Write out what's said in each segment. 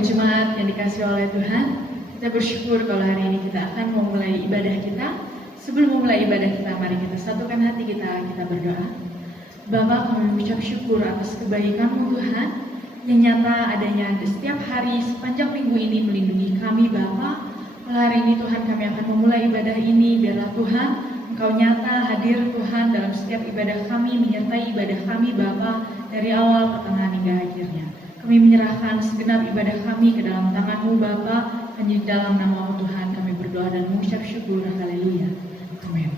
Ibu Jemaat yang dikasihi oleh Tuhan, kita bersyukur kalau hari ini kita akan memulai ibadah kita. Sebelum memulai ibadah kita, mari kita satukan hati kita berdoa. Bapa, kami mengucap syukur atas kebaikan-Mu Tuhan yang nyata adanya di setiap hari sepanjang minggu ini melindungi kami Bapa. Pada hari ini Tuhan kami akan memulai ibadah ini, biarlah Tuhan Engkau nyata hadir Tuhan dalam setiap ibadah kami, menyertai ibadah kami Bapa dari awal, pertengahan hingga akhirnya. Kami menyerahkan segenap ibadah kami ke dalam tangan-Mu Bapa, hanya di dalam nama Tuhan kami berdoa dan mengucap syukur. Haleluya. Amin.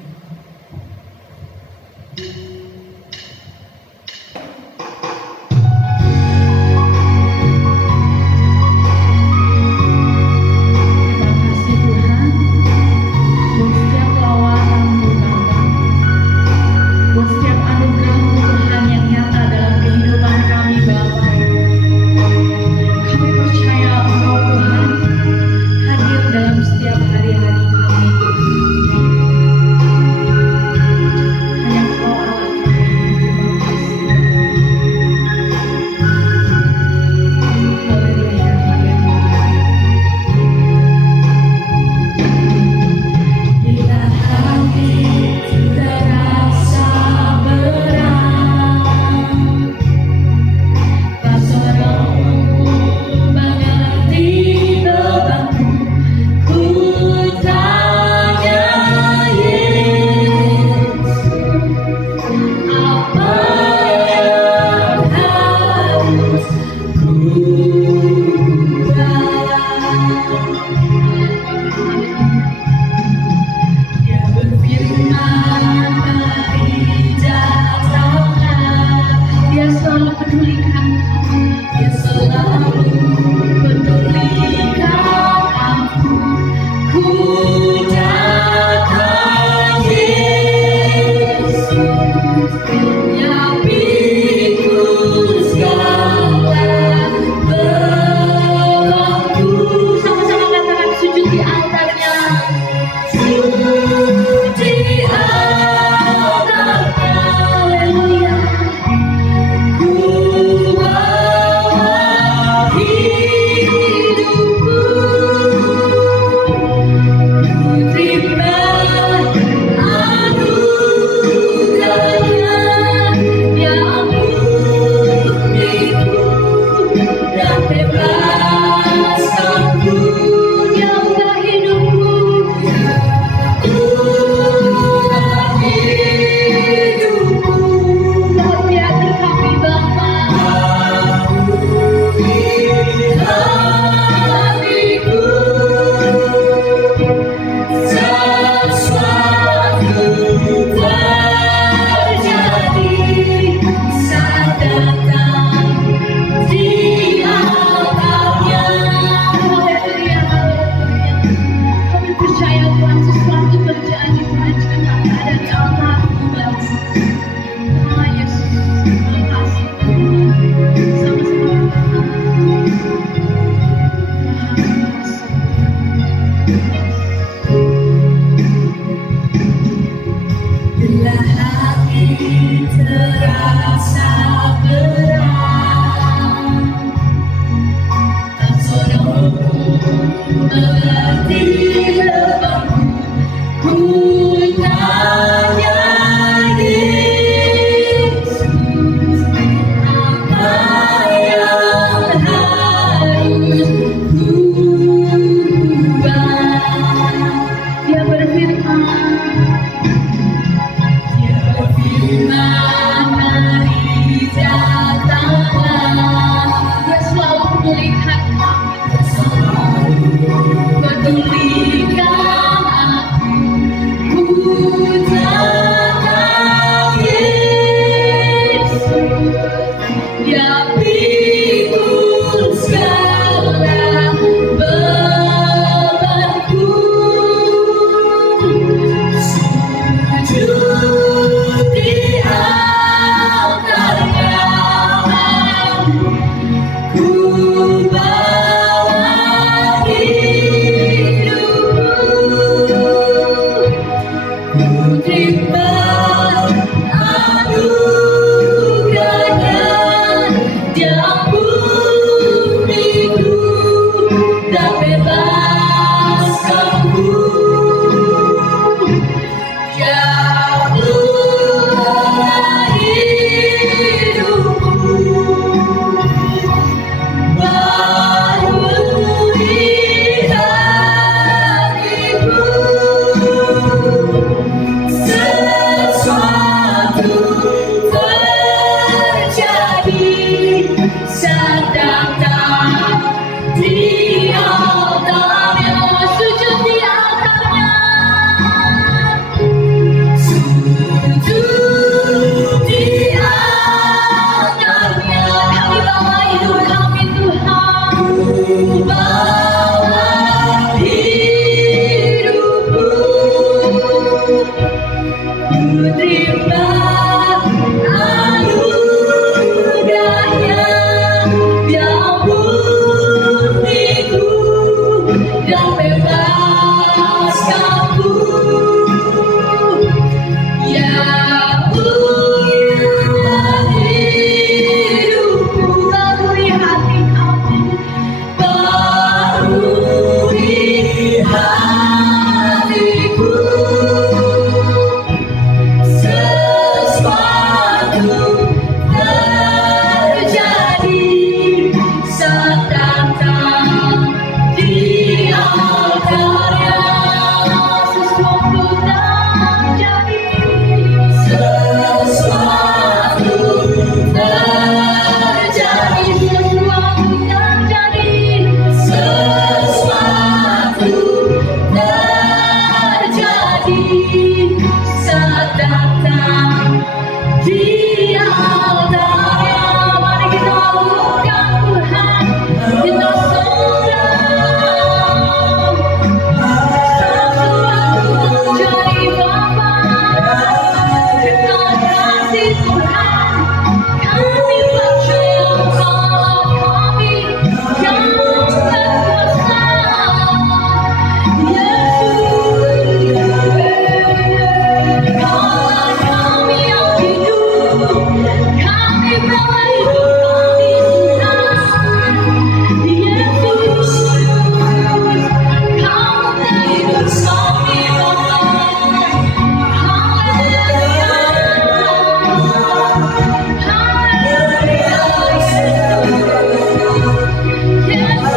Hanya Kau Allah hatiku sesuatu terjadi saat datang di altarnya. Sesuatu terjadi, sesuatu terjadi, sesuatu terjadi, sesuatu terjadi saat datang di altarnya. Mari kita lakukan Tuhan, kita sembah. Sesuatu terjadi Bapa, terima kasih Tuhan. Kami percaya kalau kami yang berkuasa. Yesus, kalau kami yang hidup, kami bawa hidup kami Tuhan. Yesus, Kau hidup kami Bapa. Haleluya, haleluya, Yesus. Terima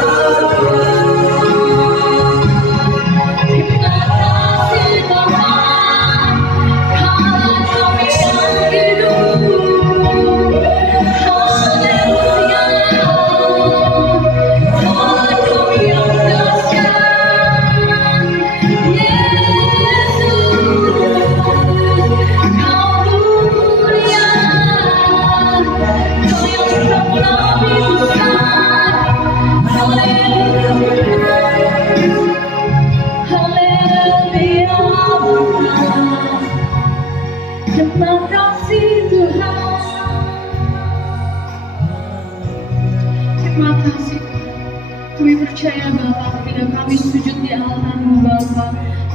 kasih Tuhan, kalau kami yang hidup. Haleluya, kalau kami yang dahsyat. Yesus, Kau mulia, Kau yang terlebih besar. Haleluya, haleluya Bapa. Terima kasih Tuhan. Terima kasih Tuhan. Kami percaya Bapa, ketika kami sujud di altar-Mu Bapa,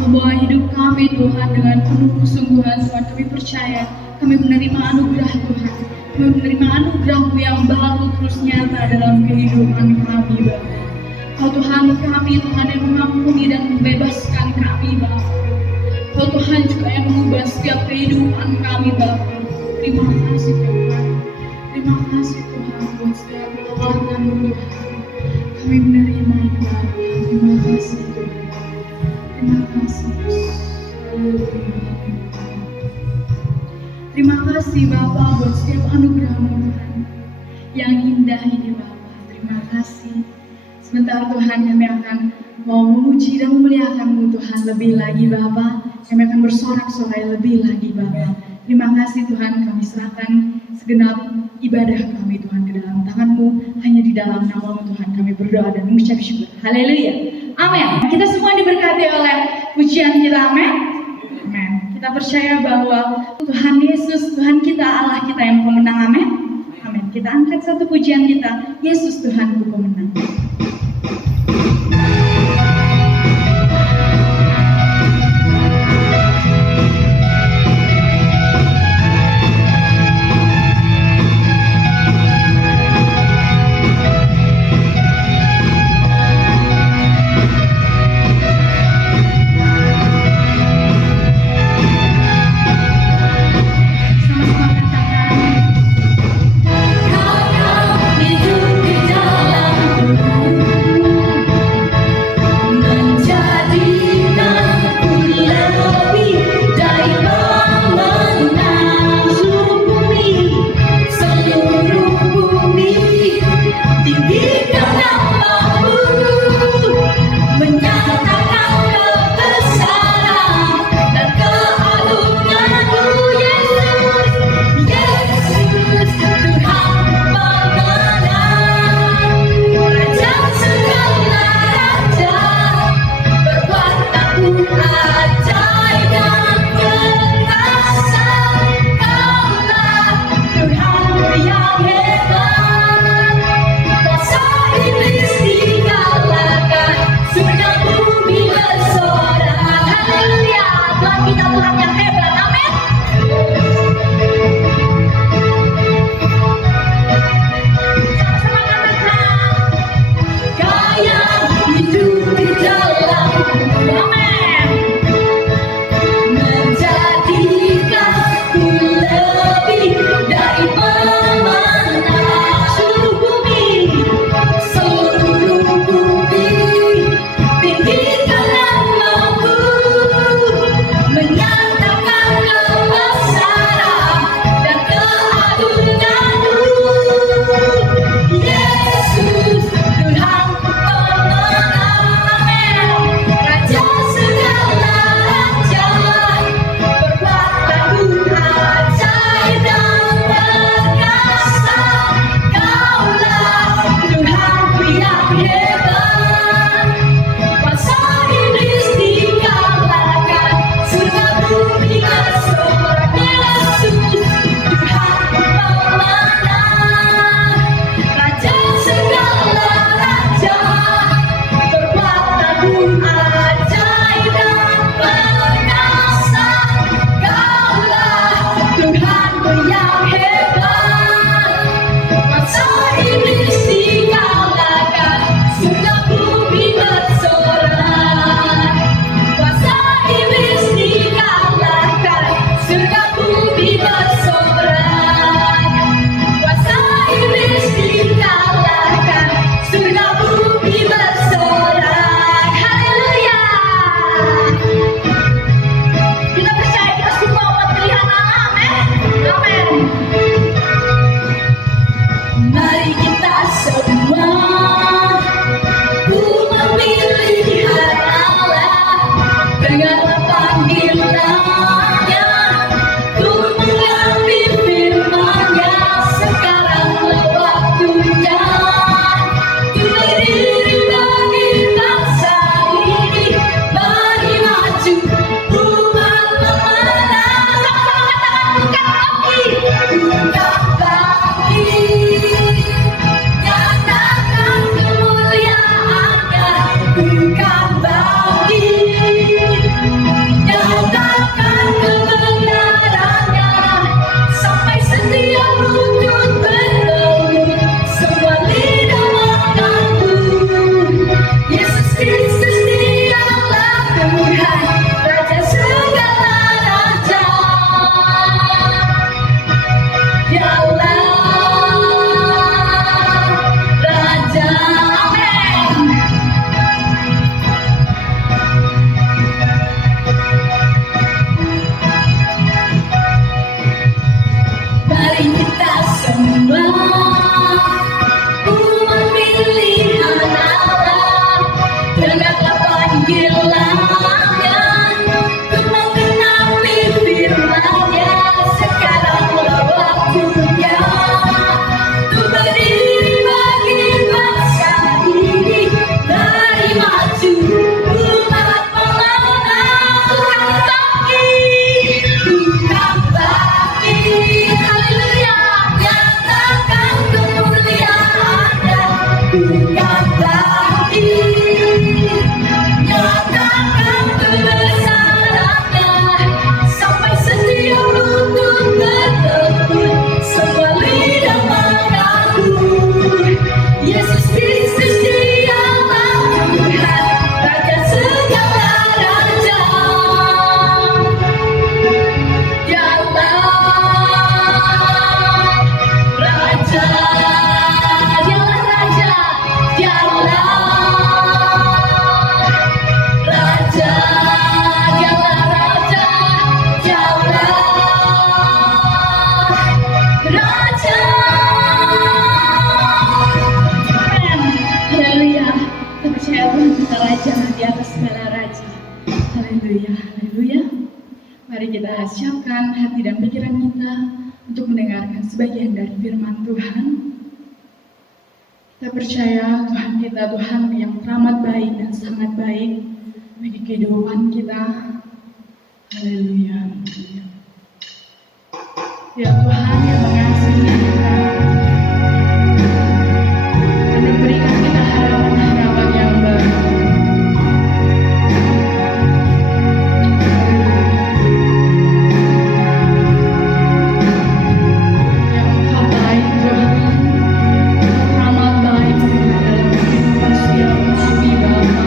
membawa hidup kami Tuhan dengan penuh kesungguhan Tuhan, kami percaya kami menerima anugerah Tuhan. Kami menerima anugerah-Mu yang baru terus nyata dalam kehidupan kami Bapa. Kau Tuhan kami, Tuhan yang mengampuni dan membebaskan kami Bapa. Kau Tuhan juga yang mengubah setiap kehidupan kami Bapa. Terima kasih Tuhan. Terima kasih Tuhan buat setiap lawatan-Mu Tuhan. Kami menerima itu Bapa. Terima kasih Tuhan. Terima kasih Yesus. Haleluya. Terima kasih Bapa buat setiap anugerah-Mu Tuhan yang indah ini Bapa. Terima kasih. Sebentar Tuhan kami akan mau memuji dan memuliakan-Mu Tuhan lebih lagi Bapa. Kami akan bersorak-sorai lebih lagi Bapa. Terima kasih Tuhan, kami serahkan segenap ibadah kami Tuhan ke dalam tangan-Mu. Hanya di dalam nama-Mu Tuhan kami berdoa dan mengucap syukur. Haleluya. Amin. Kita semua diberkati oleh pujian kita. Amin. Amin. Kita percaya bahwa Tuhan Yesus, Tuhan kita, Allah kita yang pemenang. Amin. Amin. Kita angkat satu pujian kita. Yesus Tuhanku pemenang. Hidup di dalam Tuhan kita Raja di atas segala raja. Haleluya, haleluya. Mari kita siapkan hati dan pikiran kita untuk mendengarkan sebagian dari firman Tuhan. Kita percaya Tuhan kita Tuhan yang teramat baik dan sangat baik bagi kehidupan kita. Haleluya. Ya Tuhan yang mengasihi kita dan memberikan kita harapan-harapan yang baru. Yang Engkau baik Tuhan, teramat baik Tuhan dalam kehidupan setiap kami Bapa.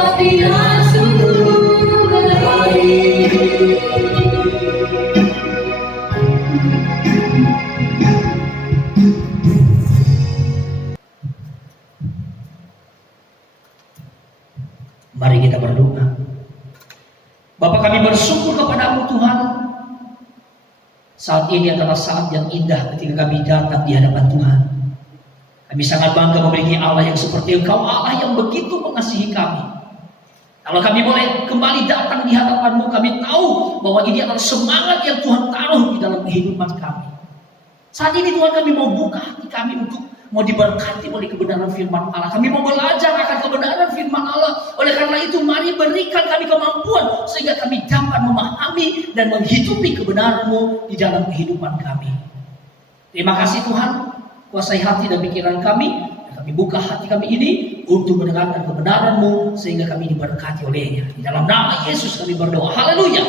Haleluya, Mari kita berdoa. Bapa, kami bersyukur kepada-Mu Tuhan. Saat ini adalah saat yang indah ketika kami datang di hadapan Tuhan. Kami sangat bangga memiliki Allah yang seperti Engkau, Allah yang begitu mengasihi kami. Kalau kami boleh kembali datang di hadapan-Mu, kami tahu bahwa ini adalah semangat yang Tuhan taruh di dalam kehidupan kami. Saat ini Tuhan, kami mau buka hati kami untuk mau diberkati oleh kebenaran firman Allah. Kami mau belajar akan kebenaran firman Allah. Oleh karena itu, mari berikan kami kemampuan sehingga kami dapat memahami dan menghidupi kebenaran-Mu di dalam kehidupan kami. Terima kasih Tuhan, kuasai hati dan pikiran kami. Kami buka hati kami ini untuk mendengarkan kebenaran-Mu sehingga kami diberkati olehnya. Di dalam nama Yesus kami berdoa. Haleluya.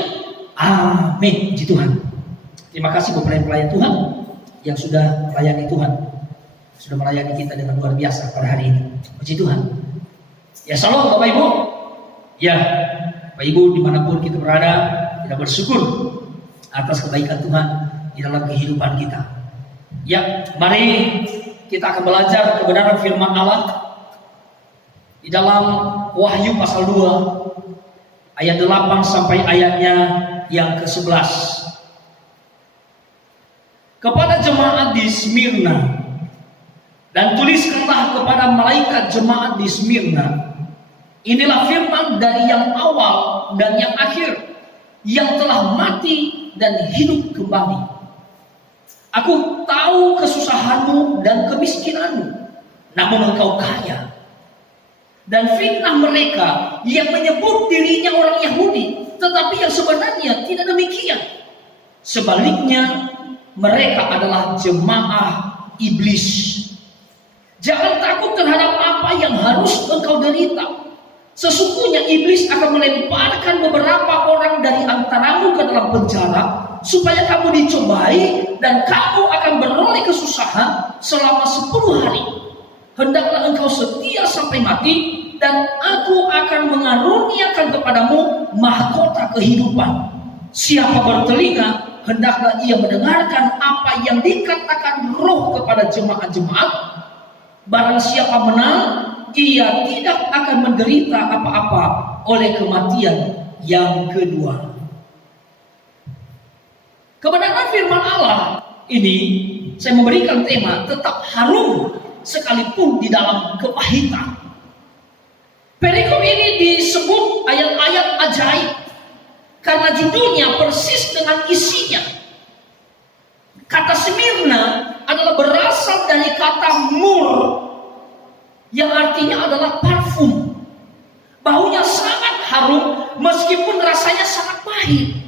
Amin. Puji Tuhan. Terima kasih buat pelayan-pelayan Tuhan yang sudah melayani Tuhan. Sudah melayani kita dengan luar biasa pada hari ini. Puji Tuhan. Ya, salam Bapak Ibu. Ya, Bapak Ibu dimanapun kita berada, kita bersyukur atas kebaikan Tuhan di dalam kehidupan kita. Ya, mari kita akan belajar kebenaran firman Allah di dalam Wahyu pasal 2 ayat 8 sampai ayatnya yang ke-11. Kepada jemaat di Smyrna, dan tuliskanlah kepada malaikat jemaat di Smyrna, inilah firman dari yang awal dan yang akhir, yang telah mati dan hidup kembali. Aku tahu kesusahanmu dan kemiskinanmu, namun engkau kaya. Dan fitnah mereka yang menyebut dirinya orang Yahudi, tetapi yang sebenarnya tidak demikian. Sebaliknya, mereka adalah jemaah iblis. Jangan takut terhadap apa yang harus engkau derita. Sesungguhnya iblis akan melemparkan beberapa orang dari antaramu ke dalam penjara, supaya kamu dicobai dan kamu akan beroleh kesusahan selama 10 hari. Hendaklah engkau setia sampai mati, dan aku akan mengaruniakan kepadamu mahkota kehidupan. Siapa bertelinga, hendaklah ia mendengarkan apa yang dikatakan Roh kepada jemaat-jemaat. Barang siapa menang, ia tidak akan menderita apa-apa oleh kematian yang kedua. Kebenaran firman Allah ini saya memberikan tema tetap harum sekalipun di dalam kepahitan. Perikop ini disebut ayat-ayat ajaib karena judulnya persis dengan isinya. Kata Smyrna adalah berasal dari kata mur, yang artinya adalah parfum. Baunya sangat harum meskipun rasanya sangat pahit.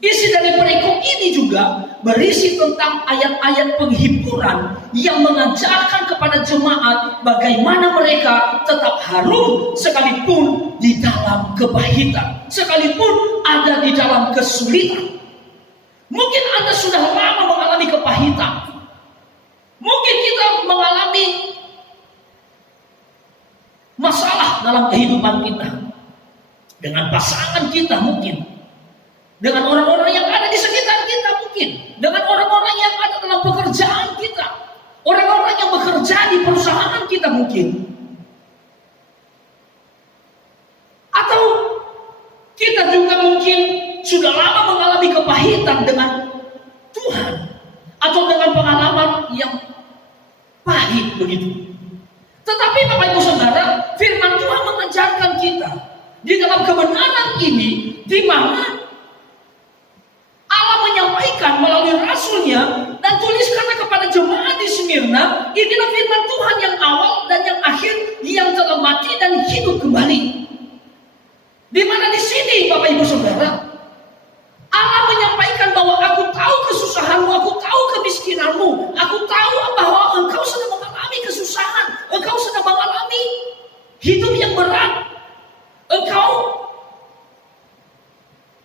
Isi dari perikop ini juga berisi tentang ayat-ayat penghiburan yang mengajarkan kepada jemaat bagaimana mereka tetap harum sekalipun di dalam kepahitan, sekalipun ada di dalam kesulitan. Mungkin Anda sudah lama mengalami kepahitan. Mungkin kita mengalami masalah dalam kehidupan kita, dengan pasangan kita mungkin, dengan orang-orang yang ada di sekitar kita mungkin, dengan orang-orang yang ada dalam pekerjaan kita, orang-orang yang bekerja di perusahaan kita mungkin. Atau kita juga mungkin sudah lama mengalami kepahitan dengan Tuhan, atau dengan pengalaman yang pahit begitu. Tetapi Bapak Ibu Saudara, firman Tuhan mengajarkan kita di dalam kebenaran ini, di mana Allah menyampaikan melalui rasulnya dan tuliskanlah kepada jemaat di Smyrna, inilah firman Tuhan yang awal dan yang akhir, yang telah mati dan hidup kembali. Di mana di sini Bapak Ibu Saudara, Allah menyampaikan bahwa aku tahu kesusahanmu, aku tahu kemiskinanmu, aku tahu bahwa engkau sedang mengalami kesusahan, engkau sedang mengalami hidup yang berat, engkau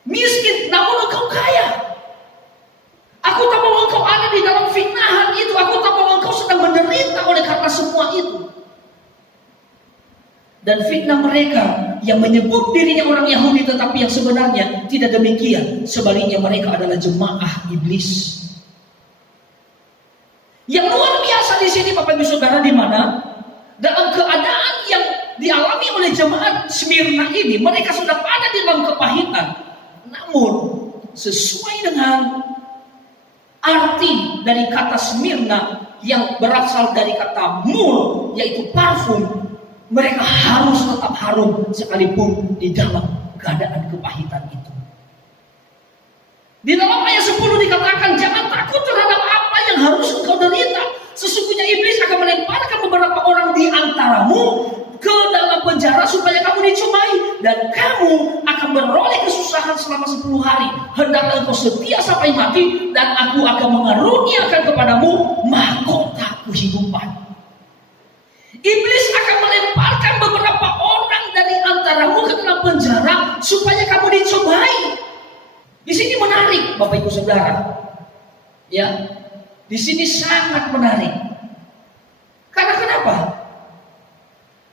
miskin namun engkau kaya. Aku tahu bahwa engkau ada di dalam fitnahan itu, aku tahu bahwa engkau sedang menderita oleh karena semua itu. Dan fitnah mereka yang menyebut dirinya orang Yahudi tetapi yang sebenarnya tidak demikian. Sebaliknya mereka adalah jemaah iblis. Yang luar biasa di sini Bapak Ibu Saudara, di mana dalam keadaan yang dialami oleh jemaat Smyrna ini, mereka sudah ada di dalam kepahitan. Namun sesuai dengan arti dari kata Smyrna yang berasal dari kata mur, yaitu parfum, mereka harus tetap harum sekalipun di dalam keadaan kepahitan itu. Di dalam ayat 10 dikatakan, jangan takut terhadap apa yang harus engkau derita. Sesungguhnya iblis akan melemparkan beberapa orang di antaramu ke dalam penjara supaya kamu dicobai, dan kamu akan beroleh kesusahan selama 10 hari. Hendaklah engkau setia sampai mati, dan aku akan mengaruniakan kepadamu mahkota kehidupan. saudaramu ke dalam penjara supaya kamu dicobai. Di sini menarik, Bapak Ibu Saudara. Ya, di sini sangat menarik. Karena kenapa?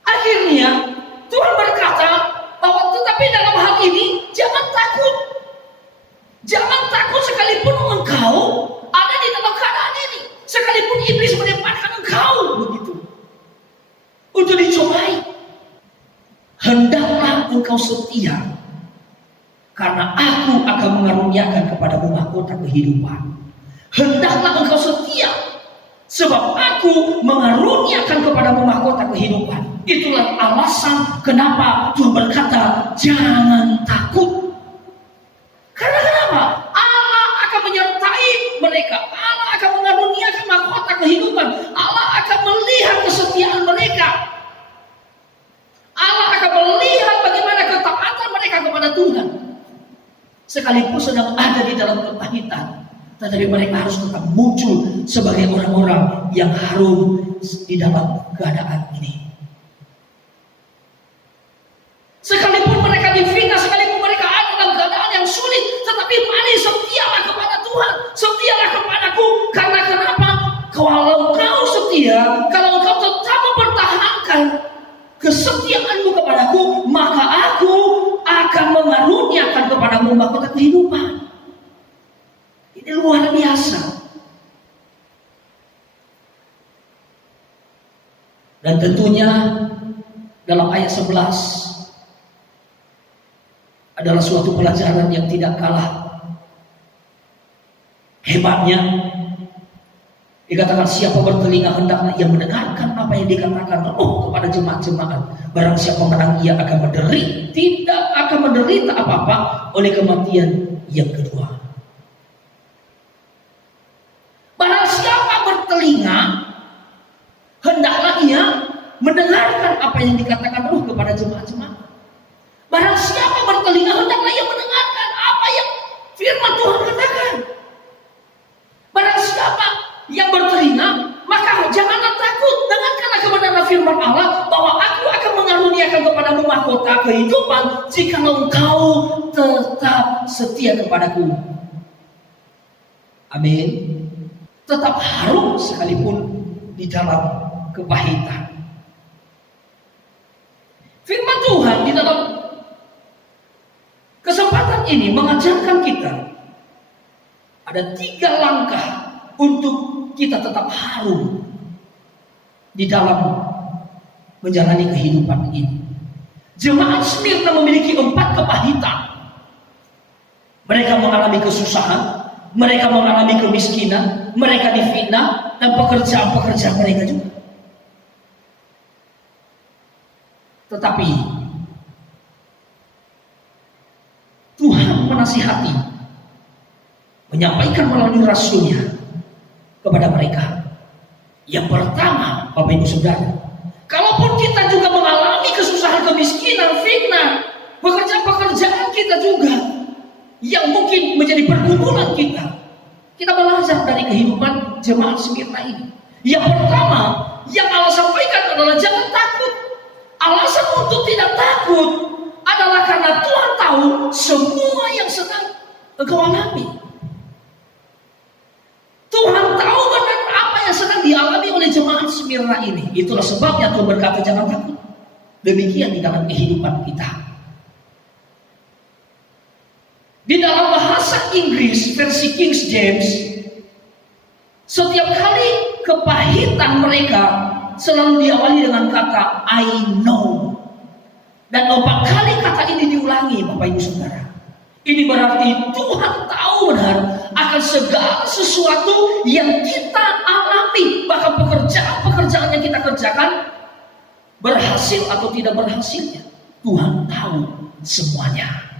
Akhirnya Tuhan berkata bahwa tetapi dalam hal ini jangan takut. Jangan takut sekalipun engkau ada di dalam keadaan ini. Sekalipun iblis menempatkan engkau begitu untuk dicobai. Hendaklah engkau setia, karena aku akan mengaruniakan kepadamu mahkota kehidupan. Hendaklah engkau setia, sebab aku mengaruniakan kepadamu mahkota kehidupan. Itulah alasan kenapa Tuhan berkata, jangan takut. Karena kenapa? Allah akan menyertai mereka. Allah akan mengaruniakan mahkota kehidupan. Allah akan melihat kesetiaan mereka. Allah akan melihat bagaimana ketaatan mereka kepada Tuhan. Sekalipun sedang ada di dalam kepahitan, tetapi mereka harus tetap muncul sebagai orang-orang yang harum di dalam keadaan ini. Sekalipun mereka difitnah, sekalipun mereka ada dalam keadaan yang sulit, tetapi mari setialah kepada Tuhan, setialah kepadaku. Karena kenapa? Kalau kau setia, kalau kau tetap mempertahankan kesetiaanmu kepadaku, maka aku akan mengaruniakan kepadamu mahkota kehidupan. Ini luar biasa. Dan tentunya dalam ayat 11 adalah suatu pelajaran yang tidak kalah hebatnya. Dikatakan siapa bertelinga hendaklah ia mendengarkan apa yang dikatakan Roh kepada jemaat-jemaat. Barang siapa menang ia akan tidak akan menderita apa-apa oleh kematian yang kedua. Barang siapa bertelinga hendaklah ia mendengarkan apa yang dikatakan Roh kepada jemaat-jemaat. Barang siapa bertelinga hendaklah ia mendengarkan apa yang firman Tuhan katakan. Barang siapa yang bertelinga, maka janganlah takut. Dengarkanlah kebenaran firman Allah bahwa aku akan mengaruniakan kepadamu mahkota kehidupan jika engkau tetap setia kepadaku. Amin. Tetap harum sekalipun di dalam kepahitan. Firman Tuhan di dalam kesempatan ini mengajarkan kita ada 3 langkah untuk kita tetap harum di dalam menjalani kehidupan ini. Jemaat Smyrna memiliki 4 kepahitan. Mereka mengalami kesusahan, mereka mengalami kemiskinan, mereka difitnah, dan pekerjaan-pekerjaan mereka juga. Tetapi Tuhan menasihati, menyampaikan melalui rasulnya kepada mereka. Yang pertama, Bapak Ibu Saudara, kalaupun kita juga mengalami kesusahan, kemiskinan, fitnah, pekerjaan-pekerjaan kita juga yang mungkin menjadi pergumulan kita belajar dari kehidupan jemaat Smyrna ini. Yang pertama yang Allah sampaikan adalah jangan takut. Alasan untuk tidak takut adalah karena Tuhan tahu semua yang sedang engkau alami. Tuhan tahu benar apa yang sedang dialami oleh jemaat Smyrna ini. Itulah sebabnya Tuhan berkata jangan takut. Demikian di dalam kehidupan kita. Di dalam bahasa Inggris versi King James, setiap kali kepahitan mereka selalu diawali dengan kata I know. Dan 4 kali kata ini diulangi, Bapak Ibu Saudara. Ini berarti Tuhan tahu benar akan segala sesuatu yang kita alami. Bahkan pekerjaan-pekerjaan yang kita kerjakan, berhasil atau tidak berhasilnya, Tuhan tahu semuanya.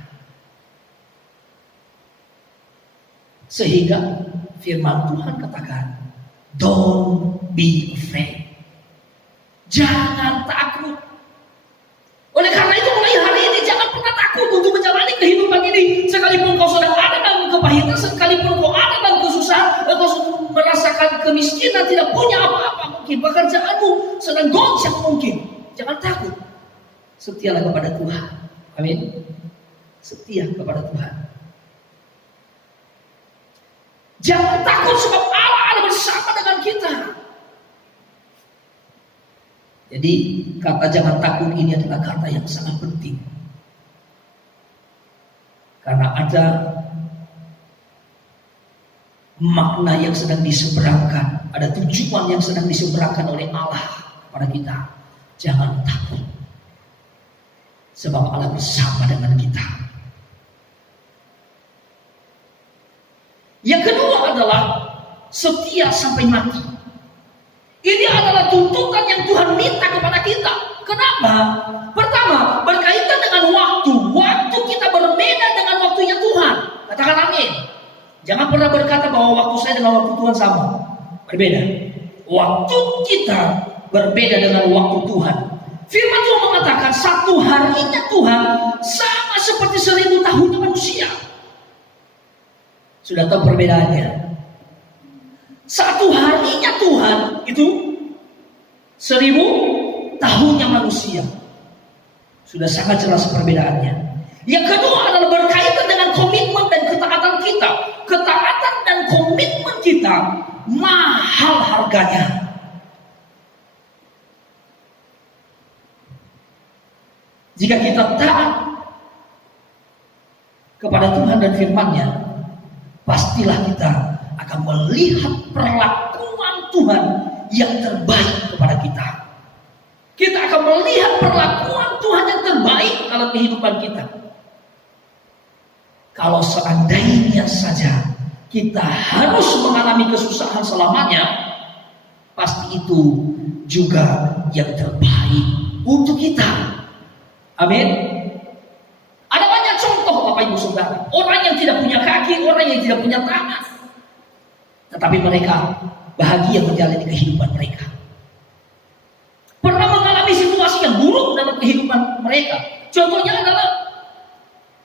Sehingga firman Tuhan katakan, don't be afraid. Jangan takut. Oleh karena itu mulai hari ini jangan pernah takut untuk menjalani kehidupan ini. Sekalipun kau sedang ada dalam kepahitan, sekalipun kau ada dalam kesusahan, kau merasakan kemiskinan, tidak punya apa-apa mungkin, pekerjaanmu sedang goncang mungkin, jangan takut. Setialah kepada Tuhan. Amin. Setia kepada Tuhan. Jangan takut sebab Allah ada bersama dengan kita. Jadi kata jangan takut ini adalah kata yang sangat penting. Karena ada makna yang sedang diseberangkan, ada tujuan yang sedang diseberangkan oleh Allah kepada kita. Jangan takut, sebab Allah bersama dengan kita. Yang kedua adalah setia sampai mati. Ini adalah tuntutan yang Tuhan minta kepada kita. Kenapa? Pertama, berkaitan dengan waktu. Waktu kita berbeda dengan waktunya Tuhan. Katakan amin. Jangan pernah berkata bahwa waktu saya dengan waktu Tuhan sama. Berbeda. Waktu kita berbeda dengan waktu Tuhan. Firman Tuhan mengatakan satu harinya Tuhan sama seperti 1000 tahunnya manusia. Sudah tahu perbedaannya? Satu harinya Tuhan itu 1000 tahunnya manusia. Sudah sangat jelas perbedaannya. Yang kedua adalah berkaitan dengan komitmen dan ketaatan kita. Ketaatan dan komitmen kita mahal harganya. Jika kita taat kepada Tuhan dan firman-Nya, pastilah kita akan melihat perlakuan Tuhan yang terbaik kepada kita. Kita akan melihat perlakuan Tuhan yang terbaik dalam kehidupan kita. Kalau seandainya saja kita harus mengalami kesusahan selamanya, pasti itu juga yang terbaik untuk kita. Amin. Ada banyak contoh Bapak Ibu Saudara. Orang yang tidak punya kaki, orang yang tidak punya tangan, tetapi mereka bahagia menjalani kehidupan mereka. Pernah mengalami situasi yang buruk dalam kehidupan mereka. Contohnya adalah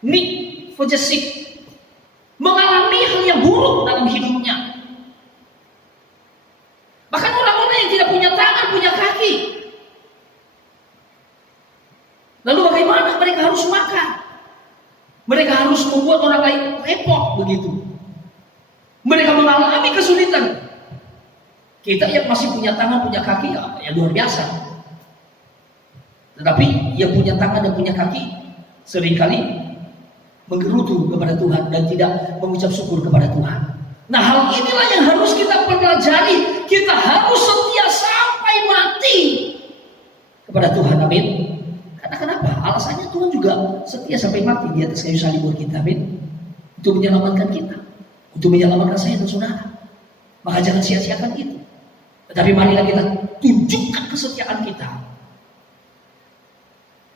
Nick Vujicic mengalami hal yang buruk dalam hidupnya. Bahkan orang-orang yang tidak punya tangan, punya kaki. Lalu bagaimana mereka harus makan? Mereka harus membuat orang lain repot begitu. Mereka mengalami kesulitan. Kita yang masih punya tangan, punya kaki, ya luar biasa. Tetapi yang punya tangan dan punya kaki seringkali menggerutu kepada Tuhan dan tidak mengucap syukur kepada Tuhan. Nah, hal inilah yang harus kita pelajari. Kita harus setia sampai mati kepada Tuhan. Amin. Karena kenapa? Alasannya Tuhan juga setia sampai mati di atas kayu salib buat kita. Amin. Untuk menyelamatkan kita, untuk menyelamatkan saya dan saudara. Maka jangan sia-siakan itu. Tetapi marilah kita tunjukkan kesetiaan kita.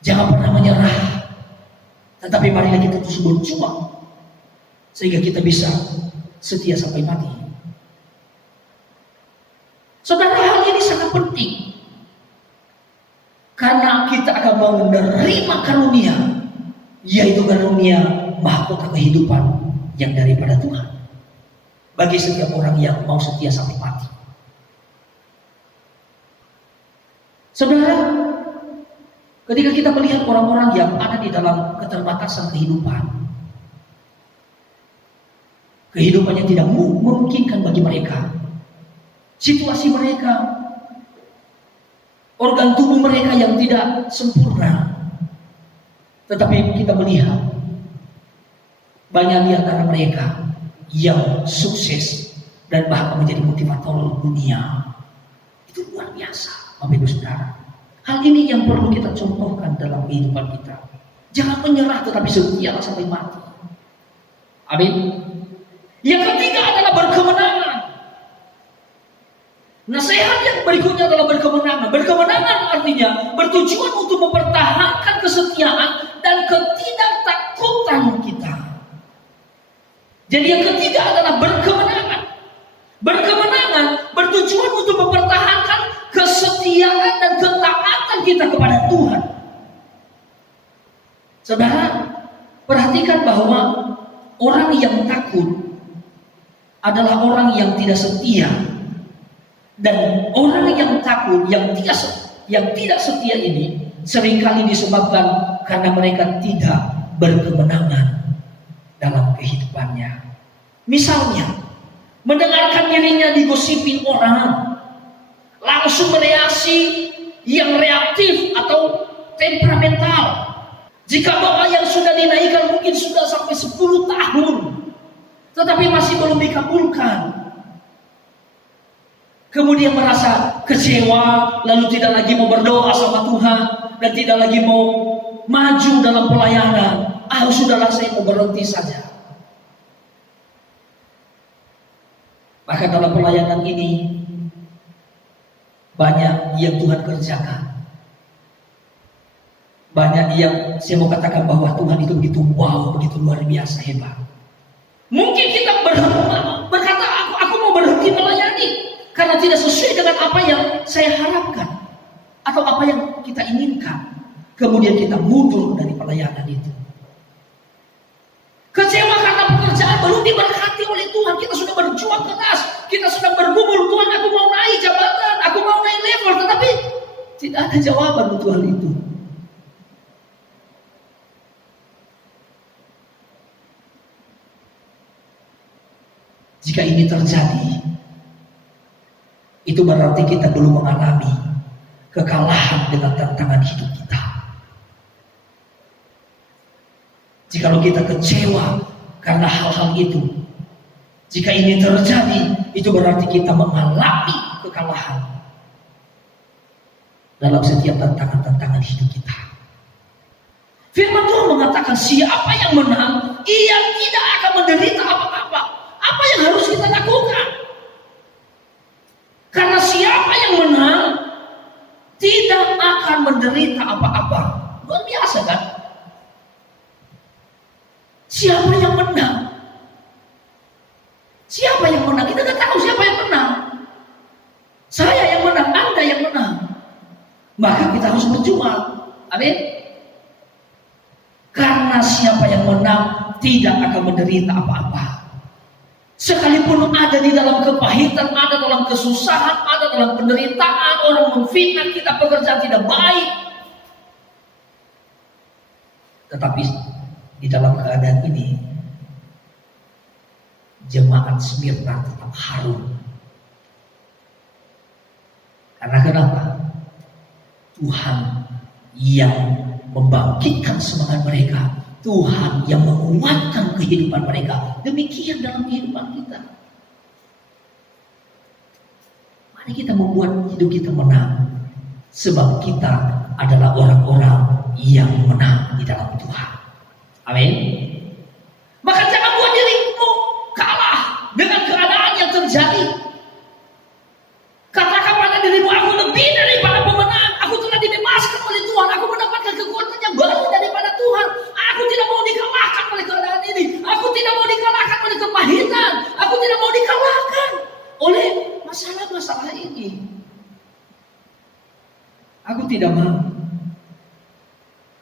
Jangan pernah menyerah. Tetapi marilah kita terus berjuang sehingga kita bisa setia sampai mati. Saudara, hal ini sangat penting karena kita akan menerima karunia, yaitu karunia mahkota kehidupan yang daripada Tuhan bagi setiap orang yang mau setia sampai mati. Saudara, ketika kita melihat orang-orang yang ada di dalam keterbatasan kehidupan, kehidupan yang tidak memungkinkan bagi mereka, situasi mereka, organ tubuh mereka yang tidak sempurna, tetapi kita melihat banyak di antara mereka yang sukses dan bahkan menjadi motivator dunia. Itu luar biasa, Bapak Ibu Saudara. Hal ini yang perlu kita contohkan dalam kehidupan kita. Jangan menyerah tetapi setia sampai mati. Amin. Yang ketiga adalah berkemenangan. Nasihat yang berikutnya adalah berkemenangan. Berkemenangan artinya bertujuan untuk mempertahankan kesetiaan dan ketidaktakutan kita. Jadi yang ketiga adalah berkemenangan. Berkemenangan bertujuan untuk mempertahankan kesetiaan dan ketaatan kita kepada Tuhan. Saudara, perhatikan bahwa orang yang takut adalah orang yang tidak setia, dan orang yang takut, yang tidak setia ini seringkali disebabkan karena mereka tidak berkemenangan dalam kehidupannya. Misalnya, mendengarkan dirinya digosipin orang, langsung bereaksi yang reaktif atau temperamental. Jika doa yang sudah dinaikkan mungkin sudah sampai 10 tahun, tetapi masih belum dikabulkan. Kemudian merasa kecewa, lalu tidak lagi mau berdoa sama Tuhan, dan tidak lagi mau maju dalam pelayanan. Sudahlah, saya mau berhenti saja. Maka dalam pelayanan ini banyak yang Tuhan kerjakan. Banyak yang saya mau katakan bahwa Tuhan itu begitu wow, begitu luar biasa hebat. Mungkin kita berkata, aku mau berhenti melayani karena tidak sesuai dengan apa yang saya harapkan atau apa yang kita inginkan. Kemudian kita mundur dari pelayanan itu. Kecewa karena pekerjaan belum diberkati oleh Tuhan. Kita sudah berjuang keras, kita sudah bergumul, Tuhan aku mau naik jabatan, aku mau naik level, tetapi tidak ada jawaban untuk hal itu. Jika ini terjadi, itu berarti kita belum mengalami kekalahan dengan tantangan hidup kita. Jikalau kita kecewa karena hal-hal itu, jika ini terjadi, itu berarti kita mengalami kekalahan dalam setiap tantangan-tantangan hidup kita. Firman Tuhan mengatakan, siapa yang menang, ia tidak akan menderita apa-apa. Apa yang harus kita lakukan? Karena siapa yang menang tidak akan menderita apa-apa. Luar biasa kan? Siapa yang menang? Siapa yang menang? Kita tidak tahu siapa yang menang. Saya yang menang, Anda yang menang. Maka kita harus berjuang. Amin. Karena siapa yang menang tidak akan menderita apa-apa. Sekalipun ada di dalam kepahitan, ada dalam kesusahan, ada dalam penderitaan, orang memfitnah kita, pekerjaan tidak baik. Tetapi di dalam keadaan ini, jemaat Smyrna tetap harum. Karena kenapa? Tuhan yang membangkitkan semangat mereka. Tuhan yang menguatkan kehidupan mereka. Demikian dalam kehidupan kita. Mari kita membuat hidup kita menang. Sebab kita adalah orang-orang yang menang di dalam Tuhan. Amin. Maka jangan buat dirimu kalah dengan keadaan yang terjadi. Katakan pada dirimu, aku lebih daripada pemenang. Aku telah dibebaskan oleh Tuhan. Aku mendapatkan kekuatan yang baru daripada Tuhan. Aku tidak mau dikalahkan oleh keadaan ini. Aku tidak mau dikalahkan oleh kepahitan. Aku tidak mau dikalahkan oleh masalah-masalah ini. Aku tidak mau.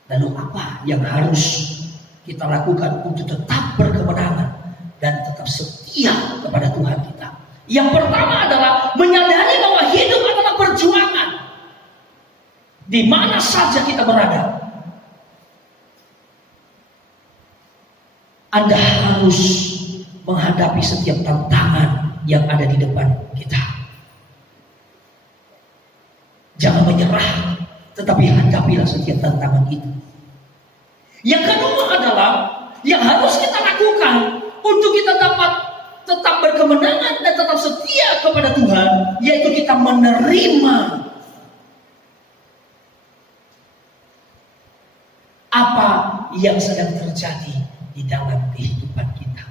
Lalu apa yang harus kita lakukan untuk tetap berkemenangan dan tetap setia kepada Tuhan kita? Yang pertama adalah menyadari bahwa hidup adalah perjuangan. Di mana saja kita berada, Anda harus menghadapi setiap tantangan yang ada di depan kita. Jangan menyerah, tetapi hadapilah setiap tantangan itu. Yang kedua adalah yang harus kita lakukan untuk kita dapat tetap berkemenangan dan tetap setia kepada Tuhan, yaitu kita menerima apa yang sedang terjadi di dalam kehidupan kita.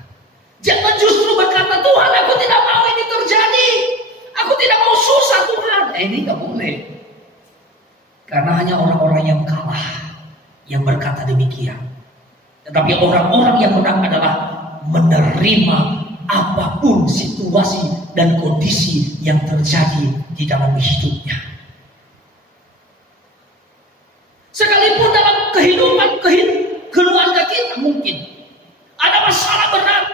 Jangan justru berkata, Tuhan aku tidak mau ini terjadi, aku tidak mau susah Tuhan. Ini gak boleh. Karena hanya orang-orang yang kalah yang berkata demikian. Tetapi orang-orang yang menang adalah menerima apapun situasi dan kondisi yang terjadi di dalam hidupnya. Sekalipun dalam kehidupan keluarga kita mungkin ada masalah berat,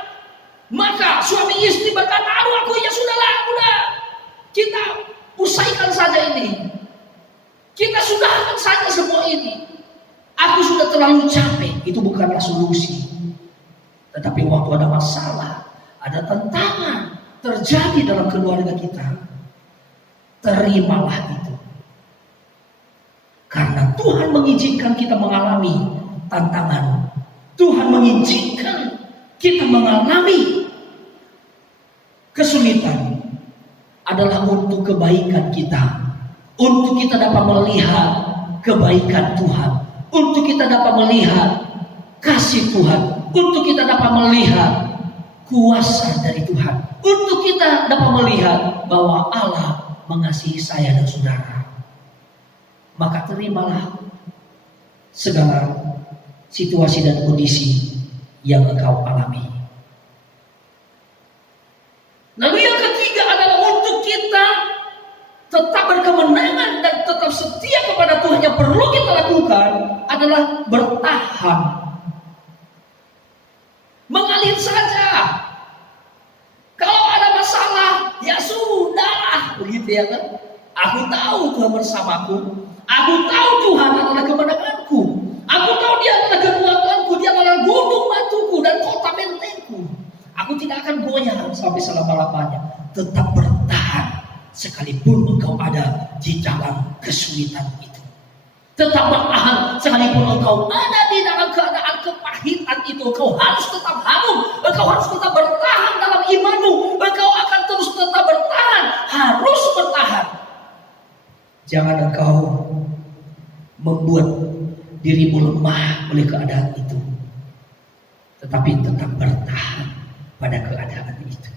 maka suami istri berkata, aduh aku ya sudahlah, udah kita usaikan saja ini, kita sudah lakukan saja semua ini. Aku sudah terlalu capek. Itu bukanlah solusi. Tetapi waktu ada masalah, ada tantangan terjadi dalam keluarga kita, terimalah itu. Karena Tuhan mengizinkan kita mengalami tantangan. Tuhan mengizinkan kita mengalami kesulitan adalah untuk kebaikan kita. Untuk kita dapat melihat kebaikan Tuhan. Untuk kita dapat melihat kasih Tuhan. Untuk kita dapat melihat kuasa dari Tuhan. Untuk kita dapat melihat bahwa Allah mengasihi saya dan saudara. Maka terimalah segala situasi dan kondisi yang engkau alami. Lalu yang ketiga adalah untuk kita tetap berkemenangan dan tetap setia kepada Tuhan. Yang perlu kita lakukan adalah bertahan. Mengalir saja. Kalau ada masalah, ya sudah, begitu ya kan? Aku tahu Tuhan bersamaku. Aku tahu Tuhan adalah kemenanganku. Aku tahu Dia adalah kekuatanku. Dia adalah gunung batuku dan kota bentengku. Aku tidak akan goyah sampai selama-lamanya. Tetap bertahan sekalipun engkau ada di dalam kesulitan itu. Tetap bertahan sekalipun engkau ada di dalam keadaan kepahitan itu. Engkau harus tetap harum. Engkau harus tetap bertahan dalam imanmu. Engkau akan terus tetap bertahan. Harus bertahan. Jangan engkau membuat dirimu lemah oleh keadaan itu. Tetapi tetap bertahan pada keadaan itu.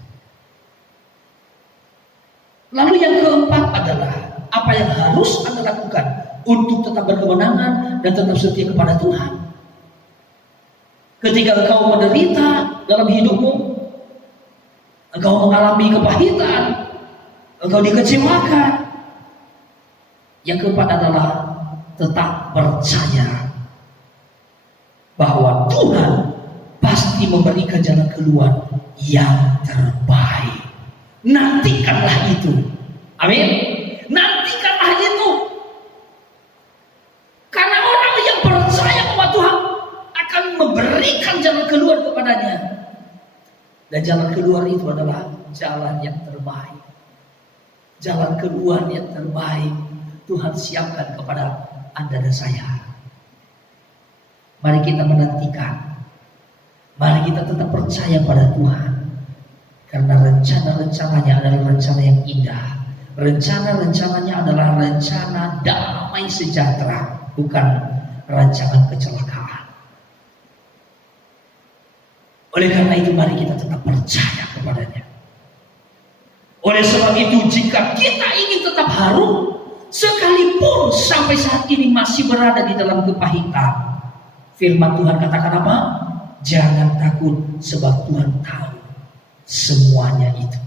Lalu yang keempat adalah apa yang harus Anda lakukan untuk tetap berkemenangan dan tetap setia kepada Tuhan. Ketika engkau menderita dalam hidupmu, engkau mengalami kepahitan, engkau dikecewakan. Yang keempat adalah tetap percaya bahwa Tuhan pasti memberikan jalan keluar yang terbaik. Nantikanlah itu. Amin. Nantikanlah itu. Karena orang yang percaya bahwa Tuhan akan memberikan jalan keluar kepadanya. Dan jalan keluar itu adalah jalan yang terbaik. Jalan keluar yang terbaik Tuhan siapkan kepada Anda dan saya. Mari kita menantikan. Mari kita tetap percaya pada Tuhan. Karena rencana-rencananya adalah rencana yang indah. Rencana-rencananya adalah rencana damai sejahtera, bukan rancangan kecelakaan. Oleh karena itu mari kita tetap percaya kepadanya. Oleh sebab itu jika kita ingin tetap harum, sekalipun sampai saat ini masih berada di dalam kepahitan, firman Tuhan katakan apa? Jangan takut sebab Tuhan tahu semuanya itu.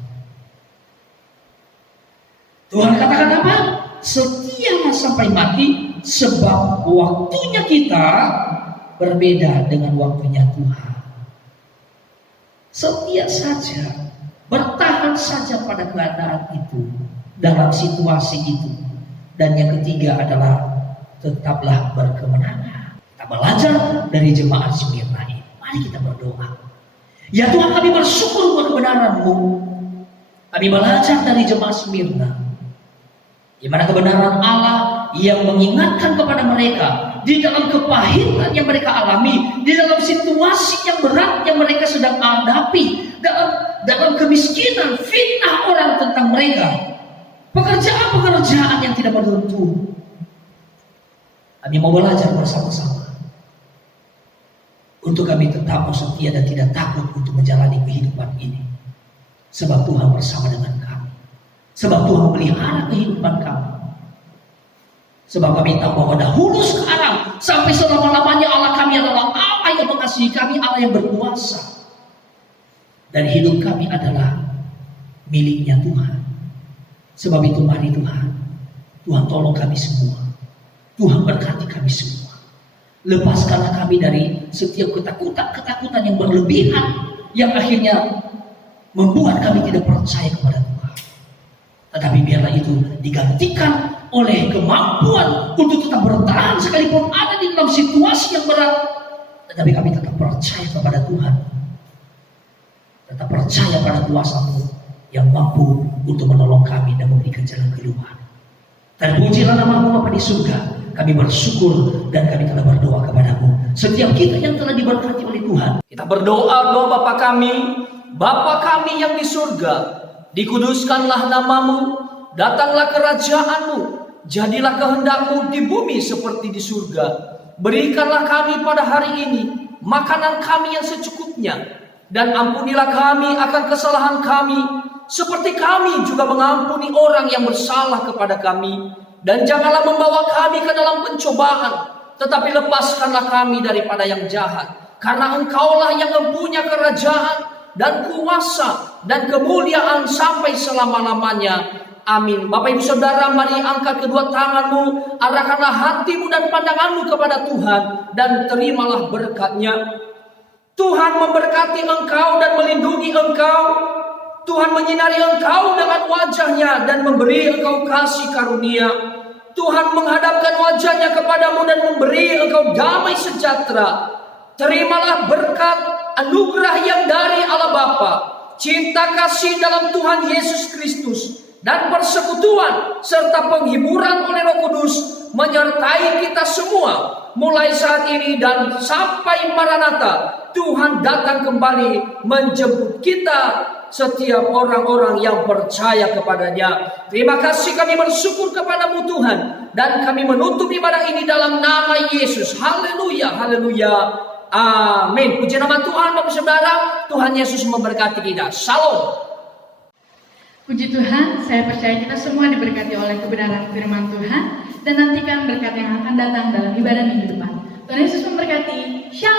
Tuhan katakan apa? Setialah sampai mati sebab waktunya kita berbeda dengan waktunya Tuhan. Setia saja, bertahan saja pada keadaan itu, dalam situasi itu. Dan yang ketiga adalah tetaplah berkemenangan. Kita belajar dari jemaat Smyrna ini. Mari kita berdoa. Ya Tuhan, kami bersyukur buat kebenaran-Mu. Kami belajar dari jemaat Smyrna, di mana kebenaran Allah yang mengingatkan kepada mereka di dalam kepahitan yang mereka alami, di dalam situasi yang berat yang mereka sedang hadapi, dalam kemiskinan, fitnah orang tentang mereka, pekerjaan-pekerjaan yang tidak menentu. Kami mau belajar bersama-sama untuk kami tetap setia dan tidak takut untuk menjalani kehidupan ini. Sebab Tuhan bersama dengan kami. Sebab Tuhan melihara kehidupan kami. Sebab kami tahu bahwa dahulu sekarang sampai selama-lamanya Allah kami adalah Allah yang mengasihi kami, Allah yang berkuasa. Dan hidup kami adalah miliknya Tuhan. Sebab itu mari Tuhan tolong kami semua. Tuhan berkati kami semua. Lepaskanlah kami dari setiap ketakutan yang berlebihan, yang akhirnya membuat kami tidak percaya kepada Tuhan. Tetapi biarlah itu digantikan oleh kemampuan untuk tetap bertahan sekalipun ada di dalam situasi yang berat. Tetapi kami tetap percaya kepada Tuhan. Tetap percaya pada kuasa-Mu yang mampu untuk menolong kami dan memberikan jalan keluar. Terpujilah nama-Mu Bapa di surga. Kami bersyukur dan kami telah berdoa kepada-Mu. Setiap kita yang telah diberkati oleh Tuhan, Kita berdoa doa Bapa kami yang di surga, dikuduskanlah nama-Mu, datanglah kerajaan-Mu, jadilah kehendak-Mu di bumi seperti di surga. Berikanlah kami pada hari ini makanan kami yang secukupnya, dan ampunilah kami akan kesalahan kami, seperti kami juga mengampuni orang yang bersalah kepada kami. Dan janganlah membawa kami ke dalam pencobaan, tetapi lepaskanlah kami daripada yang jahat. Karena Engkaulah yang mempunyai kerajaan dan kuasa dan kemuliaan sampai selama-lamanya. Amin. Bapak Ibu Saudara, mari angkat kedua tanganmu, arahkanlah hatimu dan pandanganmu kepada Tuhan, dan terimalah berkat-Nya. Tuhan memberkati engkau dan melindungi engkau. Tuhan menyinari engkau dengan wajah-Nya dan memberi engkau kasih karunia. Tuhan menghadapkan wajah-Nya kepadamu dan memberi engkau damai sejahtera. Terimalah berkat anugerah yang dari Allah Bapa, cinta kasih dalam Tuhan Yesus Kristus, dan persekutuan serta penghiburan oleh Roh Kudus menyertai kita semua mulai saat ini dan sampai Maranatha. Tuhan datang kembali menjemput kita, setiap orang-orang yang percaya kepada-Nya. Terima kasih, kami bersyukur kepada-Mu Tuhan, dan kami menutup ibadah ini dalam nama Yesus. Haleluya, haleluya, amin. Puji nama Tuhan. Bapak Saudara, Tuhan Yesus memberkati kita. Shalom. Puji Tuhan, saya percaya kita semua diberkati oleh kebenaran firman Tuhan, dan nantikan berkat yang akan datang dalam ibadah minggu depan. Tuhan Yesus memberkati. Shalom.